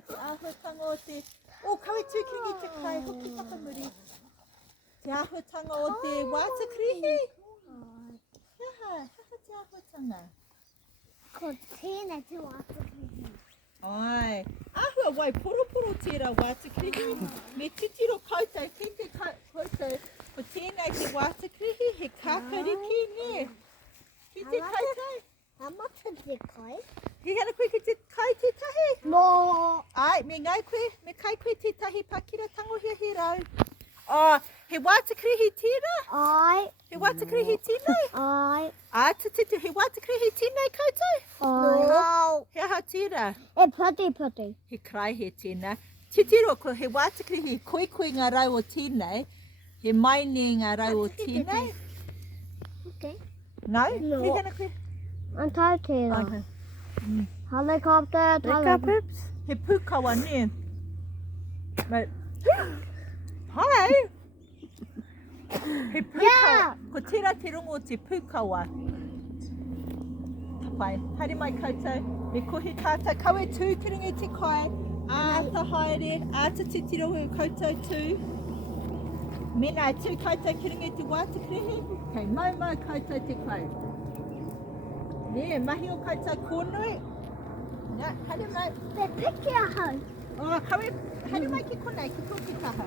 te āhuatanga o te... O, kawe tūkingi te kai hoki whakamuri. Te āhuatanga o te wātakrihi. Haha te āhuatanga. Ko tēnei te wātakrihi. Ai, āhua wai poroporo tērā wātakrihi. Me titiro koutou, kete koutou, ko tēnei te wātakrihi, he kākariki ne. Ki te koutou. How much is the kai? He hana koe ki te kai te tahi? No. Ai, me ngai koe, me kai koe te tahi pakira tangohia he rau. Oh, he wātakrihi tērā? Ai. He wātakrihi tēnei? Ai. Ātititu, he wātakrihi tēnei koutou? Ai. No. He aha tērā? E pati. He krai he tēnā. Titiro ko he wātakrihi koe ngā rau o tēnei. He maini ngā rau o tēnei. Okay. No? No. He hana koe? Antai tērā. Okay. Helicopter. Pips. He pūkawa ne. But, hi! He pūkawa. Yeah. Ko tērā te rongo o te pūkawa. Tapai, haere mai koutou. Me kohi tātou, kawe tū ki ringi te kai. Āta haere, āta te tirohu koutou tū. Mena tū koutou ki ringi te wātakrihi. Kei mau koutou te kai. Ne, mahi o koutou kōnui. Nā, haere mai. The picture house. Oh, haere mai ki konei, ki tō ki taha.